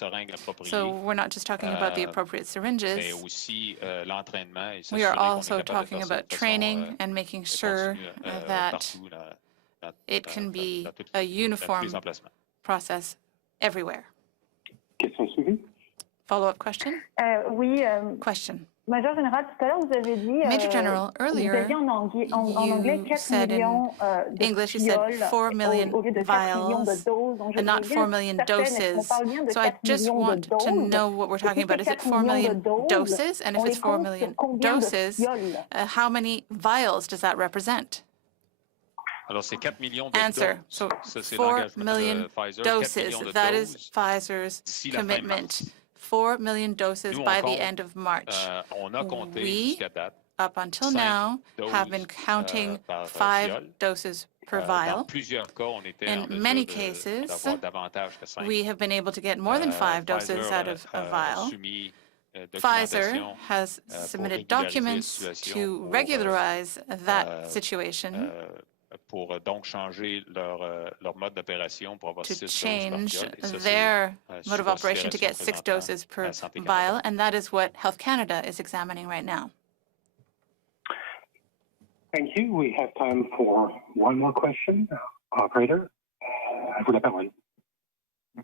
So we're not just talking about the appropriate syringes. We are also talking about training and making sure that it can be a uniform process everywhere. Follow-up question? Oui. Question. Major General, tout à l'heure, vous avez dit, Major General, earlier, you said in English, you said 4 million vials and not 4 million doses. So I just want to know what we're talking about. Is it 4 million doses? And if it's 4 million doses, how many vials does that represent? Answer. So 4 million doses. That is Pfizer's commitment. 4 million doses by the end of March. We, up until now, have been counting 5 doses per vial. In many cases, we have been able to get more than 5 doses out of a vial. Pfizer has submitted documents to regularize that situation, to change their mode of operation to get 6 doses per vial, and that is what Health Canada is examining right now. Thank you. We have time for one more question. Operator, à vous la parole.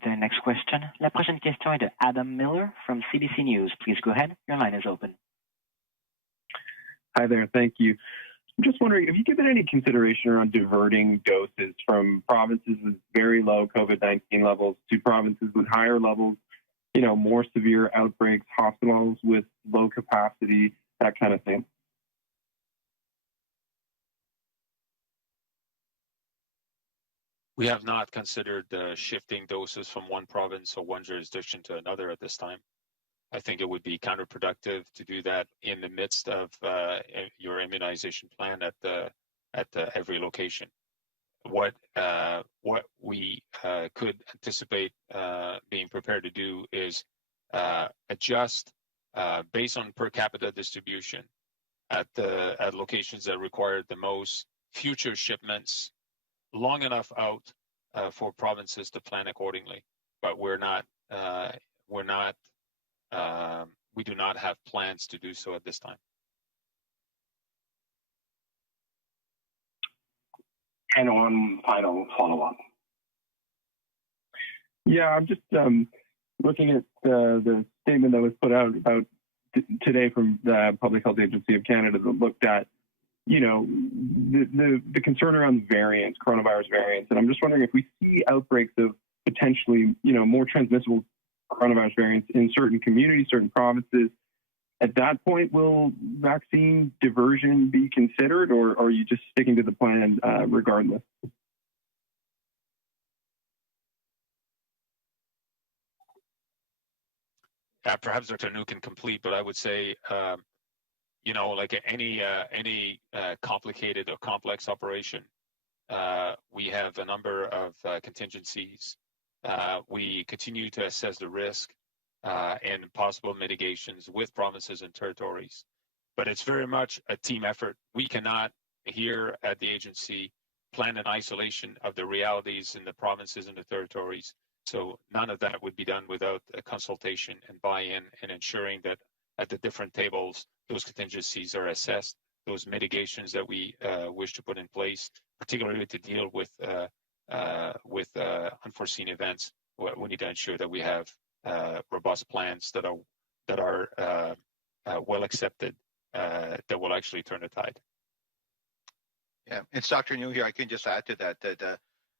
The next question. La prochaine question est de Adam Miller from CBC News. Please go ahead. Your line is open. Hi there. Thank you. I'm just wondering, have you given any consideration around diverting doses from provinces with very low COVID-19 levels to provinces with higher levels, more severe outbreaks, hospitals with low capacity, that kind of thing? We have not considered shifting doses from one province or one jurisdiction to another at this time. I think it would be counterproductive to do that in the midst of your immunization plan at every location. What we could anticipate being prepared to do is adjust based on per capita distribution at locations that require the most future shipments long enough out for provinces to plan accordingly. But we do not have plans to do so at this time. And one final follow-up. Yeah, I'm just looking at the statement that was put out about today from the Public Health Agency of Canada that looked at, the concern around variants, coronavirus variants. And I'm just wondering if we see outbreaks of potentially, more transmissible coronavirus variants in certain communities, certain provinces, at that point, will vaccine diversion be considered, or are you just sticking to the plan regardless? Perhaps Dr. New can complete, but I would say, like any complicated or complex operation, we have a number of contingencies. We continue to assess the risk and possible mitigations with provinces and territories. But it's very much a team effort. We cannot, here at the agency, plan in isolation of the realities in the provinces and the territories. So none of that would be done without a consultation and buy-in and ensuring that at the different tables, those contingencies are assessed, those mitigations that we wish to put in place, particularly to deal with unforeseen events. We need to ensure that we have robust plans that are well accepted, that will actually turn the tide. Yeah, it's Dr. New here. I can just add to that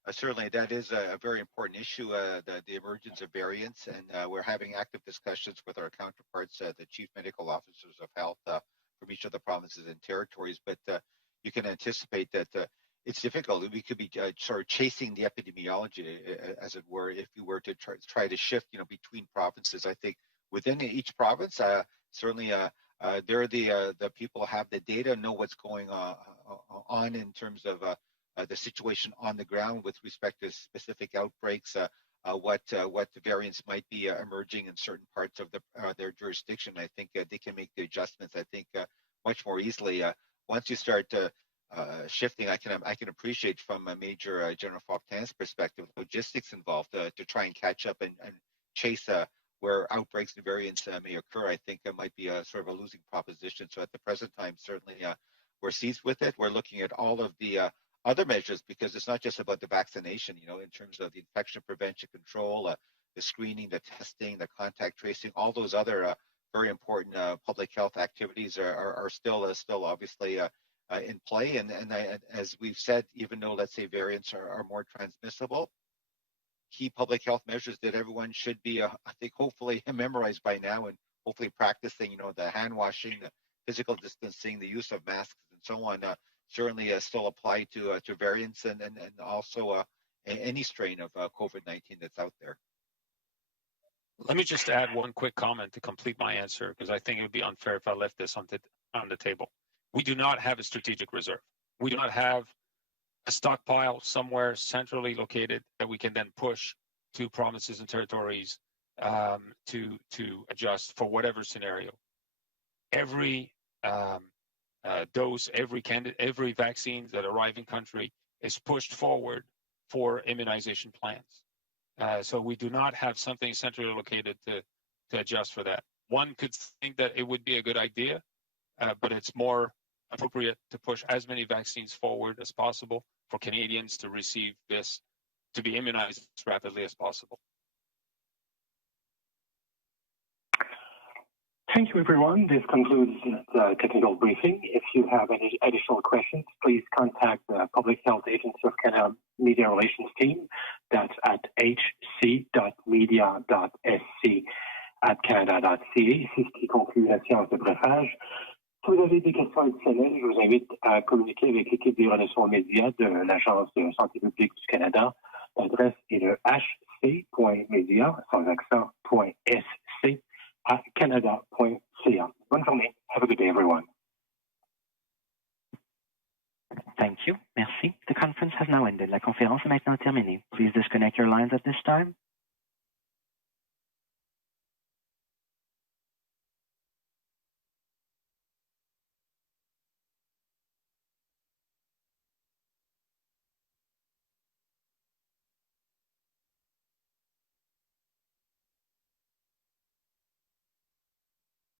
certainly that is a very important issue, the emergence of variants, and we're having active discussions with our counterparts, the chief medical officers of health from each of the provinces and territories. But you can anticipate that it's difficult. We could be sort of chasing the epidemiology, as it were, if you were to try to shift, between provinces. I think within each province, certainly they're the people who have the data, know what's going on in terms of the situation on the ground with respect to specific outbreaks, what the variants might be emerging in certain parts of their jurisdiction. I think they can make the adjustments, I think, much more easily. Once you start shifting, I can appreciate from a Major General Fortin's perspective, logistics involved to try and catch up and chase where outbreaks and variants may occur. I think it might be a sort of a losing proposition. So at the present time, certainly we're seized with it. We're looking at all of the other measures, because it's not just about the vaccination, in terms of the infection prevention control, the screening, the testing, the contact tracing, all those other very important public health activities are still obviously in play. And as we've said, even though, let's say, variants are more transmissible, key public health measures that everyone should be, I think, hopefully memorized by now, and hopefully practicing, the hand washing, the physical distancing, the use of masks, and so on, certainly still apply to variants and also any strain of COVID-19 that's out there. Let me just add one quick comment to complete my answer, because I think it would be unfair if I left this on the table. We do not have a strategic reserve. We do not have a stockpile somewhere centrally located that we can then push to provinces and territories to adjust for whatever scenario. Every dose, every vaccine that arrive in country is pushed forward for immunization plans. So we do not have something centrally located to adjust for that. One could think that it would be a good idea, but it's more appropriate to push as many vaccines forward as possible for Canadians to receive this, to be immunized as rapidly as possible. Thank you, everyone. This concludes the technical briefing. If you have any additional questions, please contact the Public Health Agency of Canada Media Relations team. That's at hc.media.sc@canada.ca. C'est ce qui conclut la séance de briefage. Si vous avez des questions additionnelles, je vous invite à communiquer avec l'équipe des relations médias de l'Agence de santé publique du Canada. L'adresse est le hc.media, sans accent, .sc, à canada.ca. Bonne journée. Have a good day, everyone. Thank you. Merci. The conference has now ended. La conférence est maintenant terminée. Please disconnect your lines at this time.